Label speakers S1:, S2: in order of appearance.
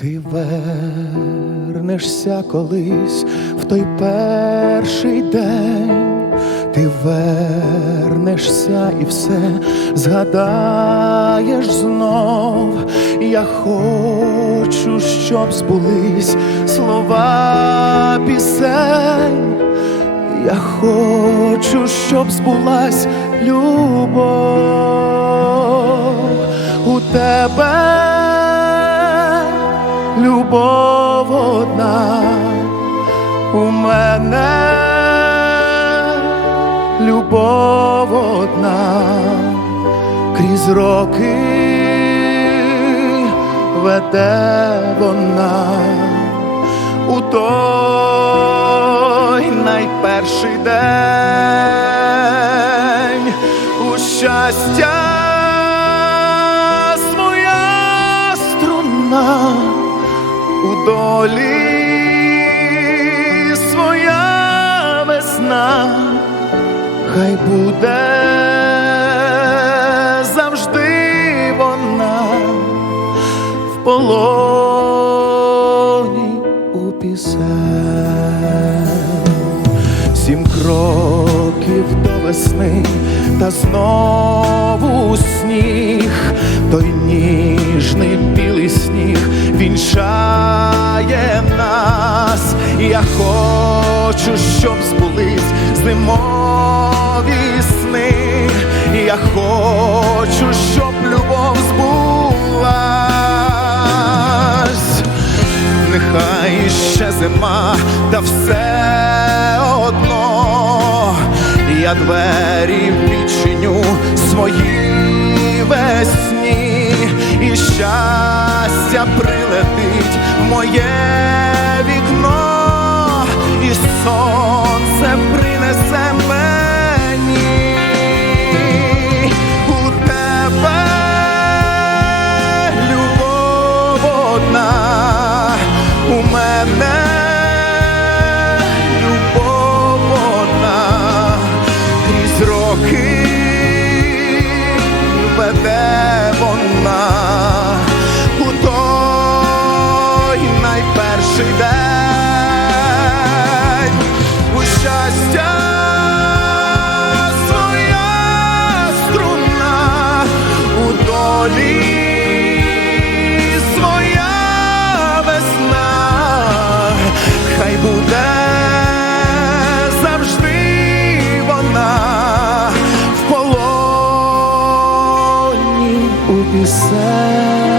S1: Ти вернешся колись в той перший день, ти вернешся і все згадаєш знов. Я хочу, щоб збулись слова пісень. Я хочу, щоб збулась любов у тебе любов одна у мене. Любов одна крізь роки веде вона у той найперший день. У щастя своя струна у долі своя весна, хай буде завжди вона в полоні у пісень. Сім кроків до весни, та знову сніг, той ніжний білий сніг Я хочу, щоб збулись зимові сни. Я хочу, щоб любов збулась. Нехай ще зима, та все одно. Я двері відчиню свої весні, і щастя прилетить в моє долі своя весна, хай буде завжди вона в полоні у пісень.